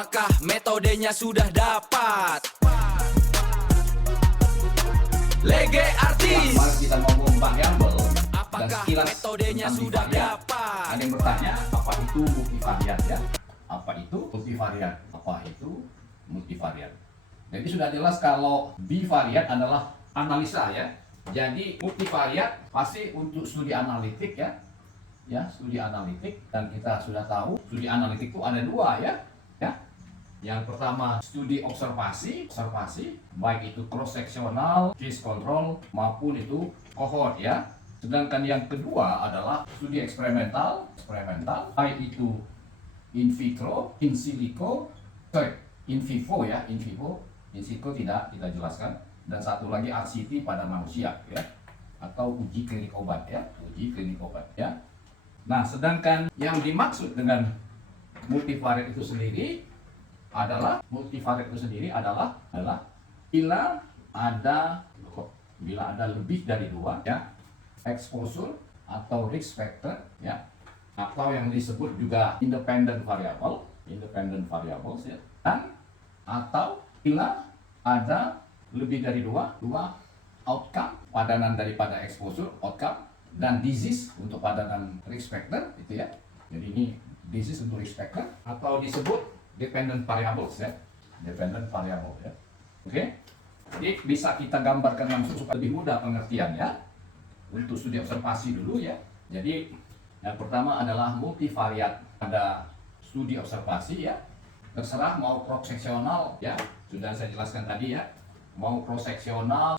Apakah metodenya sudah dapat? Lege artis. Mari kita ngomong variabel dan Apakah sekilas metodenya tentang sudah multivariat. dapat? Ada yang bertanya, apa itu multivariat ya? Apa itu multivariat? Apa itu multivariat? Jadi sudah jelas kalau bivariat adalah analisa ya. Jadi multivariat pasti untuk studi analitik ya. Ya, studi analitik, dan kita sudah tahu studi analitik itu ada dua ya. Ya. Yang pertama studi observasi, baik itu cross sectional, case control maupun itu cohort ya. Sedangkan yang kedua adalah studi eksperimental, baik itu in vitro, in silico, in vivo ya, in silico tidak kita jelaskan, dan satu lagi RCT pada manusia ya, atau uji klinik obat ya, Nah, sedangkan yang dimaksud dengan multivariat itu sendiri adalah bila ada lebih dari dua ya, exposure atau risk factor ya, atau yang disebut juga independent variable ya, dan atau bila ada lebih dari dua outcome, padanan daripada exposure outcome, dan disease untuk padanan risk factor itu ya. Jadi ini disease untuk risk factor, atau disebut dependent variables ya, Oke. Jadi bisa kita gambarkan langsung supaya lebih mudah pengertian ya. Untuk studi observasi dulu ya. Jadi yang pertama adalah multivariat pada studi observasi ya. Terserah mau cross sectional ya, sudah saya jelaskan tadi ya. Mau cross sectional,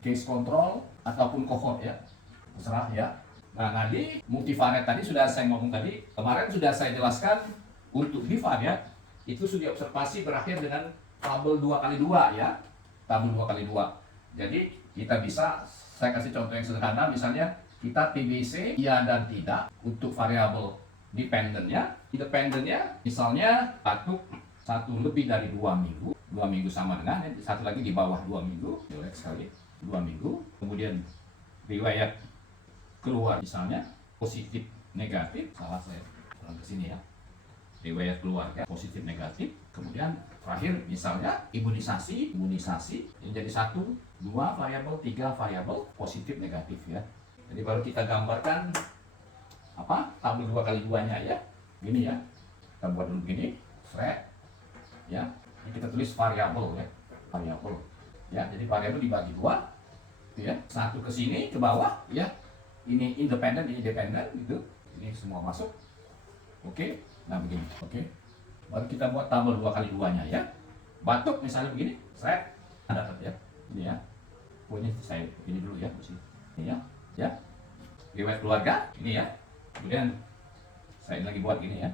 case control ataupun cohort ya. Terserah ya. Nah, nanti multivariat tadi sudah saya ngomong tadi, kemarin sudah saya jelaskan. Untuk bivariat itu studi observasi berakhir dengan tabel 2x2 ya. Tabel 2x2. Jadi kita bisa, saya kasih contoh yang sederhana, misalnya kita TBC iya dan tidak untuk variabel dependennya. Independennya misalnya batuk satu lebih dari 2 minggu. 2 minggu sama dengan satu lagi di bawah 2 minggu, jelek sekali, 2 minggu. Kemudian riwayat keluar misalnya positif negatif, salah saya ulang ke sini ya, riwayat keluarga positif negatif. Kemudian terakhir misalnya imunisasi ini jadi 1, 2 variabel, 3 variabel positif negatif ya. Jadi baru kita gambarkan apa tabel 2x2-nya ya, gini ya, kita buat dulu gini, ya. Ini kita tulis variabel ya, jadi variabel dibagi 2 ya, satu ke sini ke bawah ya. Ini independen, ini dependen gitu. Ini semua masuk. Oke. Nah, begini. Oke. Baru kita buat tabel 2x2-nya ya. Batuk misalnya begini, dapat ya. Ini ya. Pokoknya saya ini dulu ya, ini ya. Ya. Riwayat keluarga, ini ya. Kemudian saya lagi buat gini ya.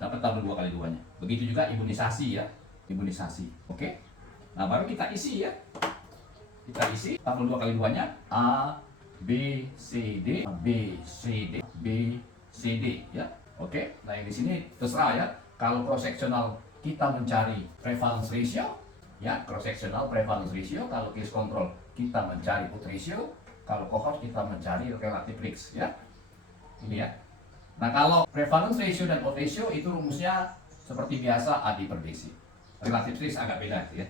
Dapat tabel 2x2-nya. Begitu juga imunisasi ya. Oke. Nah, baru kita isi ya. Kita isi tabel 2x2-nya A B C D ya. Oke. Nah, yang di sini terserah ya. Kalau cross sectional kita mencari prevalence ratio ya, cross sectional prevalence ratio. Kalau case control kita mencari odds ratio. Kalau cohort kita mencari relative risk ya. Ini ya. Nah, kalau prevalence ratio dan odds ratio itu rumusnya seperti biasa A/D per BC. Relative risk agak beda ya.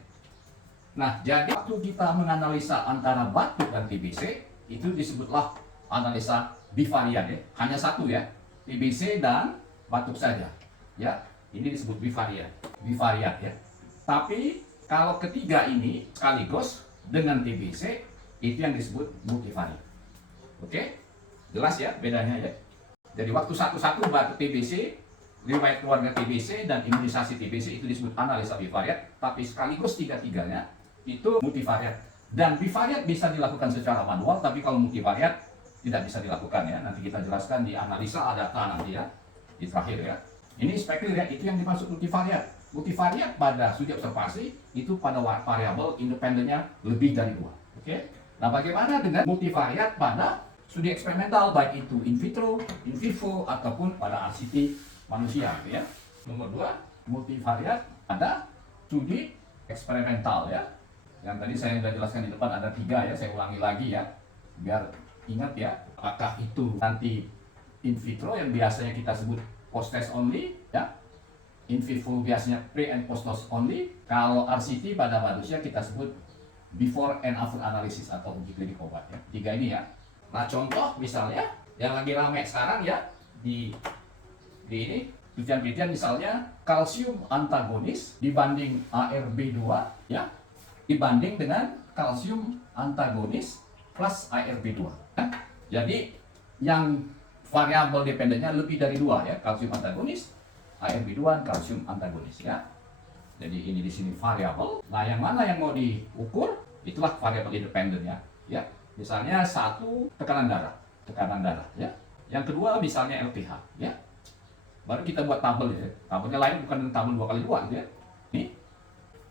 Nah, jadi waktu kita menganalisa antara batuk dan TBC, itu disebutlah analisa bivariat ya. Hanya satu ya, TBC dan batuk saja. Ya, ini disebut bivariat ya. Tapi kalau ketiga ini sekaligus dengan TBC, itu yang disebut multivariat. Oke? Jelas ya bedanya ya. Jadi waktu satu-satu batuk TBC, riwayat keluarga TBC dan imunisasi TBC itu disebut analisa bivariat, tapi sekaligus tiga-tiganya itu multivariat. Dan bivariat bisa dilakukan secara manual, tapi kalau multivariat tidak bisa dilakukan ya. Nanti kita jelaskan di analisa data nanti ya, di terakhir ya. Ini spektril ya, itu yang dimaksud multivariat. Multivariat pada studi observasi itu pada variabel independennya lebih dari 2. Oke. Nah, bagaimana dengan multivariat pada studi eksperimental, baik itu in vitro, in vivo ataupun pada RCT manusia ya. Nomor 2, multivariat pada studi eksperimental ya. Yang tadi saya sudah jelaskan di depan ada 3 ya, saya ulangi lagi ya, biar ingat ya. Apakah itu nanti in vitro yang biasanya kita sebut post test only ya, in vivo biasanya pre and post dose only. Kalau RCT pada manusia kita sebut before and after analysis atau uji klinik obat ya. 3 ini ya. Nah contoh misalnya yang lagi ramai sekarang ya di ini penelitian misalnya kalsium antagonis dibanding ARB2 ya dibanding dengan kalsium antagonis plus ARB2 ya. Jadi yang variabel dependennya lebih dari 2 ya, kalsium antagonis, ARB2, kalsium antagonis ya. Jadi ini di sini variabel. Nah, yang mana yang mau diukur? Itulah variabel independen ya. Ya, misalnya 1 tekanan darah ya. Yang kedua misalnya LPH ya. Baru kita buat tabel ya. Tabelnya lain bukan tabel 2x2 gitu ya.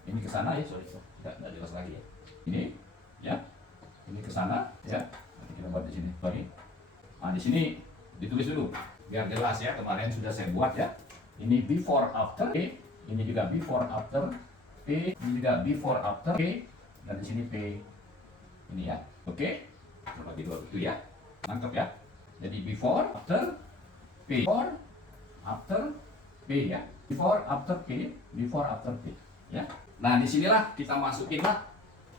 Ini ke sana ya, sorry. Enggak jelas lagi ya. Ini ya. Ini ke sana ya. Nanti kita buat di sini. Sorry. Nah, di sini ditulis dulu biar jelas ya. Kemarin sudah saya buat ya. Ini before after P, ini juga before after P, ini juga before after P, dan di sini P ini ya. Oke. Bagi dua itu ya. Nangkep ya. Jadi before after P, before after P ya. Before after P, before after P ya. Nah, disinilah kita masukin lah.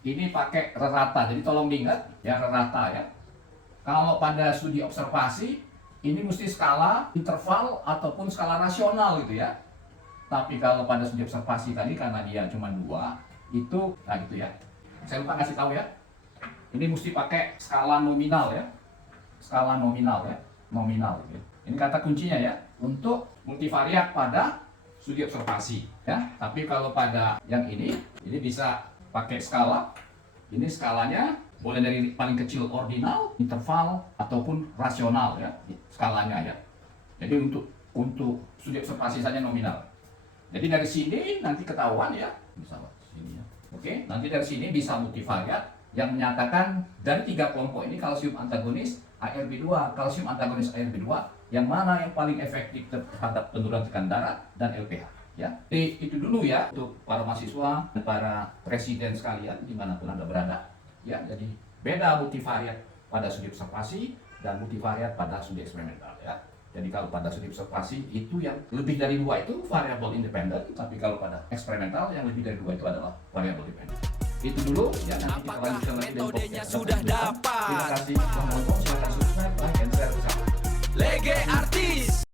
Ini pakai rata. Jadi tolong diingat ya, rata ya. Kalau pada studi observasi ini mesti skala interval ataupun skala rasional gitu ya. Tapi kalau pada studi observasi tadi karena dia cuma 2 itu, nah gitu ya. Saya lupa kasih tahu ya. Ini mesti pakai skala nominal ya. Skala nominal ya, nominal gitu. Ini kata kuncinya ya untuk multivariat pada studi observasi ya. Tapi kalau pada yang ini bisa pakai skala. Ini skalanya boleh dari paling kecil ordinal, interval ataupun rasional ya skalanya ya. Jadi untuk studi observasi saja nominal. Jadi dari sini nanti ketahuan ya, misalnya sini ya. Oke, nanti dari sini bisa multivariat yang menyatakan dari 3 kelompok ini kalsium antagonis ARB2, kalsium antagonis ARB2 yang mana yang paling efektif terhadap penurunan tekanan darah dan LPH ya. Jadi itu dulu ya untuk para mahasiswa dan para presiden sekalian dimanapun Anda berada ya. Jadi beda multivariat pada studi observasi dan multivariat pada studi eksperimental ya. Jadi kalau pada studi observasi itu yang lebih dari 2 itu variabel independen, tapi kalau pada eksperimental yang lebih dari 2 itu adalah variabel dependen. Itu dulu ya, nanti kita lanjutkan lagi dengan metodenya podcast. sudah dapat? Terima kasih. Assalamualaikum. Silakan subscribe, like, and share bersama. Lege Artis.